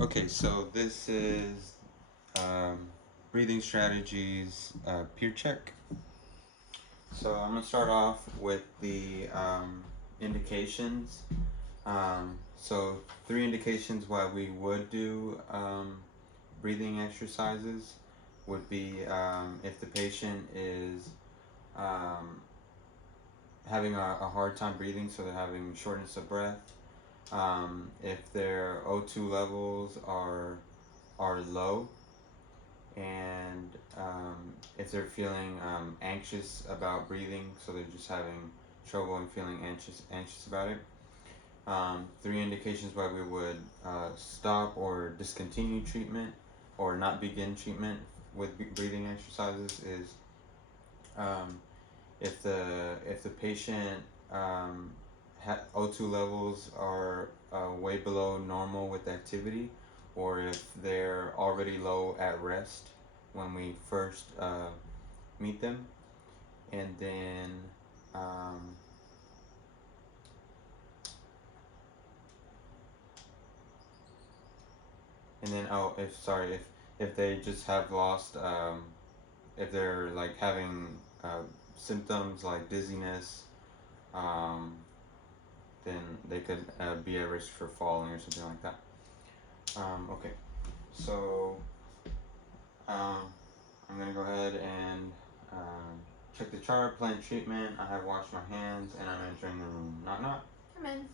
Okay, so this is um, breathing strategies peer check. So I'm gonna start off with the indications. So three indications why we would do breathing exercises would be if the patient is um, having a hard time breathing, so they're having shortness of breath. If their O2 levels are low, and if they're feeling anxious about breathing, so they're just having trouble and feeling anxious about it. Three indications why we would stop or discontinue treatment or not begin treatment with breathing exercises is um, if the patient O2 levels are way below normal with activity, or if they're already low at rest when we first meet them, and then um, oh, if they just have lost if they're like having symptoms like dizziness, um, then they could be at risk for falling or something like that. Okay, so um, I'm gonna go ahead and check the chart, plan treatment. I have washed my hands and I'm entering the room. Knock knock. Come in.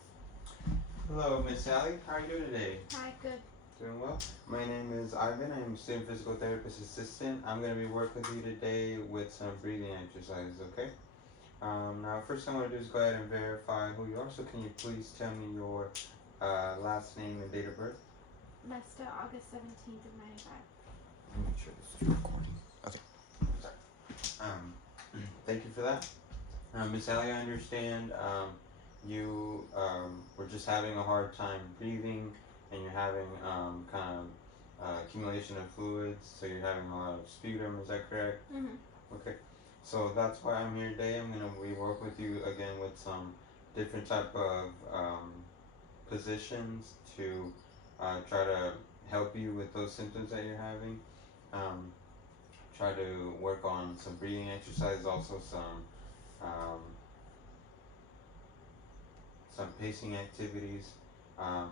Hello, Miss Sally. How are you doing today? Hi, good. Doing well. My name is Ivan. I'm a student physical therapist assistant. I'm gonna be working with you today with some breathing exercises. Okay. Now, first thing I want to do is go ahead and verify who you are. So, can you please tell me your last name and date of birth? Nesta, August 17th of 95. Let me make sure this is recording. Okay. Sorry. Um, Thank you for that. Miss Ellie, I understand you were just having a hard time breathing and you're having kind of accumulation of fluids, so you're having a lot of sputum, is that correct? Mm-hmm. Okay. So that's why I'm here today. I'm going to rework with you again with some different type of positions to try to help you with those symptoms that you're having. Um, Try to work on some breathing exercises, also um, some pacing activities. Um,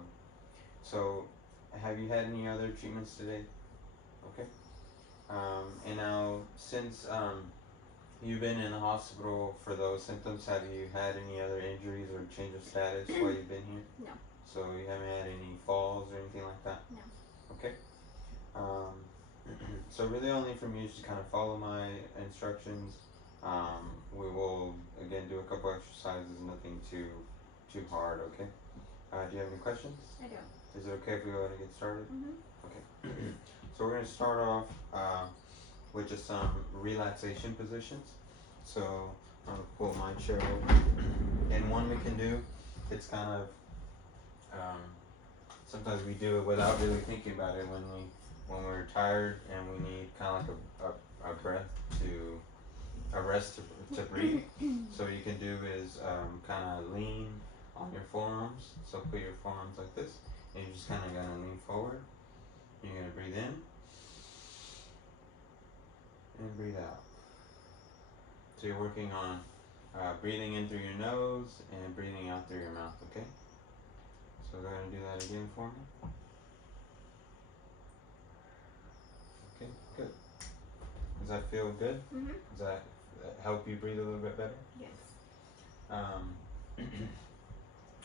so, have you had any other treatments today? Okay. And now, since you've been in the hospital for those symptoms, have you had any other injuries or change of status while you've been here? No. So, you haven't had any falls or anything like that? No. Okay. Um, so, really, only from you is to kind of follow my instructions. We will again do a couple exercises, nothing too hard. Okay. Do you have any questions? I don't. Is it okay if we go ahead and get started? Mm-hmm. Okay. So we're gonna start off with just some relaxation positions. So I'm gonna pull my chair over, and one we can do. It's kind of sometimes we do it without really thinking about it when we're tired and we need kind of like a breath to a rest to breathe. So what you can do is kind of lean on your forearms. So put your forearms like this, and you're just kind of gonna lean forward. You're gonna breathe in and breathe out. So you're working on breathing in through your nose and breathing out through your mouth. Okay. So go ahead and do that again for me. Okay. Good. Does that feel good? Mm-hmm. Does that help you breathe a little bit better? Yes. Um,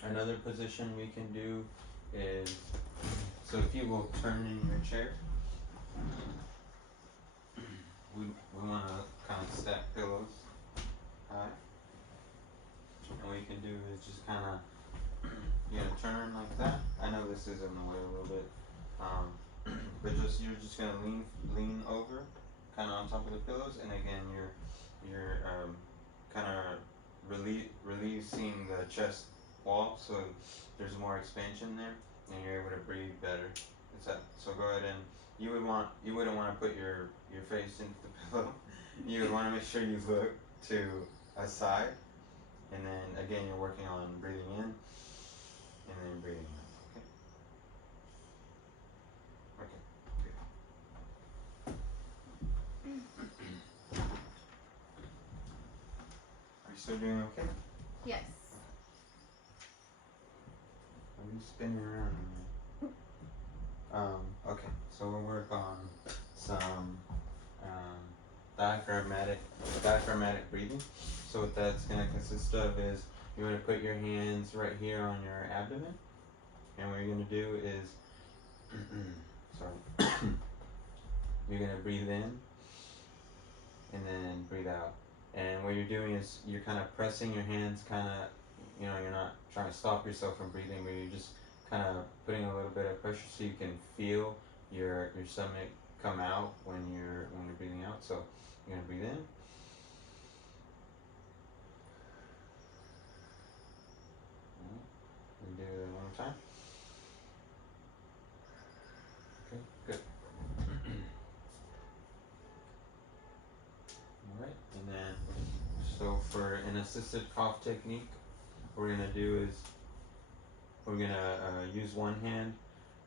Another position we can do is, so if you will turn in your chair, we want to kind of stack pillows high. And what you can do is just kind of, you're going to turn like that. I know this is in the way a little bit, but you're just going to lean over, kind of on top of the pillows, and again you're kind of releasing the chest wall, so there's more expansion there, and you're able to breathe better. It's that. So go ahead and you wouldn't want to put your face into the pillow. You would want to make sure you look to a side, and then again you're working on breathing in and then breathing out. Okay. still doing okay? Yes. Are you spinning around in there? Okay, so we'll work on some diaphragmatic breathing. So what that's gonna consist of is you're gonna put your hands right here on your abdomen, and what you're gonna do is, sorry, you're gonna breathe in and then breathe out. And what you're doing is you're kind of pressing your hands, kind of, you're not trying to stop yourself from breathing, but you're just kind of putting a little bit of pressure so you can feel your stomach come out when you're breathing out. So you're gonna breathe in. And do it one more time. Okay, good. All right, and then so for an assisted cough technique, what we're gonna do is we're gonna use one hand,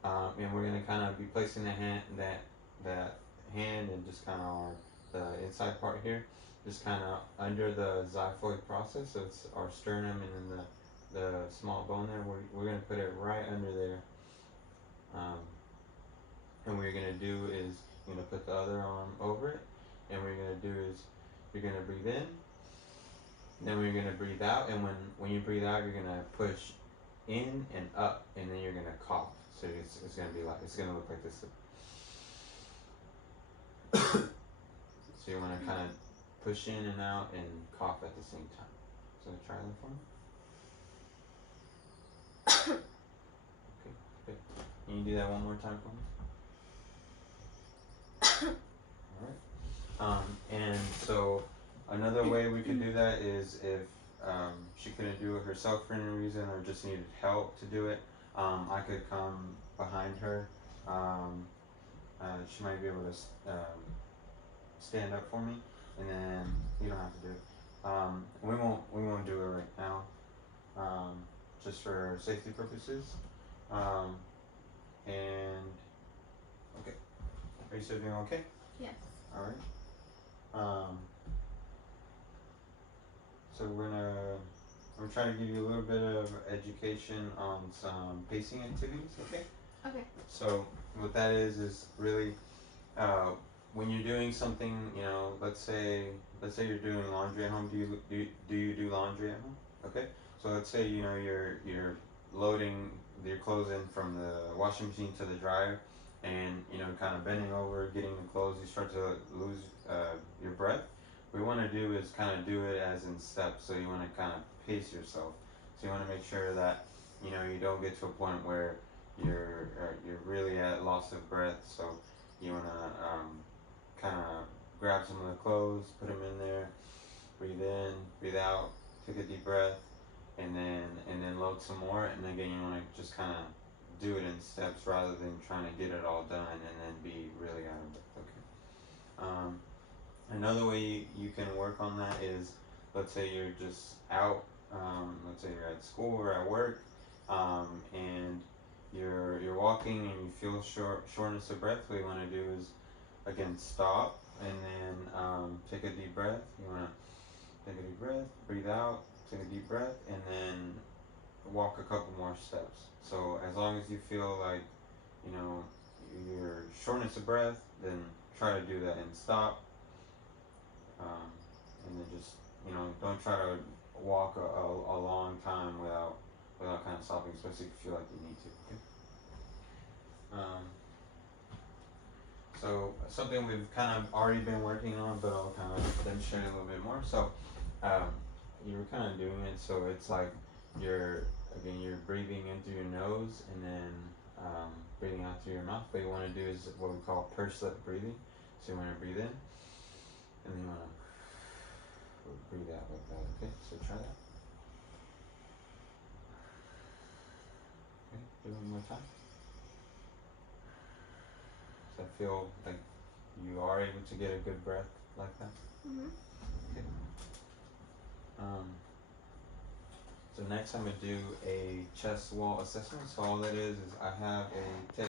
and we're gonna kind of be placing that hand and just kind of the inside part here, just kind of under the xiphoid process. So it's our sternum and then the small bone there. We're gonna put it right under there. And what you're gonna do is you're gonna put the other arm over it, and what you're gonna do is you're gonna breathe in. Then we're gonna breathe out, and when you breathe out, you're gonna push in and up, and then you're gonna cough. So it's gonna be like, it's gonna look like this. So you want to kind of push in and out and cough at the same time. So try that for me. Okay, good. Can you do that one more time for me? All right. And so another way we could do that is if she couldn't do it herself for any reason or just needed help to do it, I could come behind her. She might be able to stand up for me, and then you don't have to do it. We won't do it right now, just for safety purposes. And okay, are you still doing okay? Yes. All right. So I'm trying to give you a little bit of education on some pacing activities. Okay. Okay. So what that is really when you're doing something, let's say you're doing laundry at home. Do you do laundry at home? Okay. So let's say you're loading your clothes in from the washing machine to the dryer, and kind of bending over, getting the clothes. You start to lose your breath. What you want to do is kind of do it as in steps. So you want to kind of pace yourself. So you want to make sure that you don't get to a point where you're really at loss of breath. So you want to kind of grab some of the clothes, put them in there, breathe in, breathe out, take a deep breath, and then load some more. And again, you want to just kind of do it in steps rather than trying to get it all done and then be really out of breath. Okay. Another way you can work on that is, let's say you're just out. Let's say you're at school or at work, and you're walking and you feel shortness of breath. What you want to do is again stop and then take a deep breath. You want to take a deep breath, breathe out, take a deep breath, and then walk a couple more steps. So as long as you feel like your shortness of breath, then try to do that and stop. And then just don't try to walk a long time without kind of stopping, especially if you feel like you need to. Okay? So something we've kind of already been working on, but I'll kind of demonstrate a little bit more. So you were kind of doing it, so it's like you're breathing in through your nose and then breathing out through your mouth. What you want to do is what we call pursed lip breathing. So you want to breathe in and then you want to breathe out like that. Okay, so try that. Okay, do it one more time. Does that feel like you are able to get a good breath like that? Mhm. Okay. So next I'm gonna do a chest wall assessment. So all that is I have a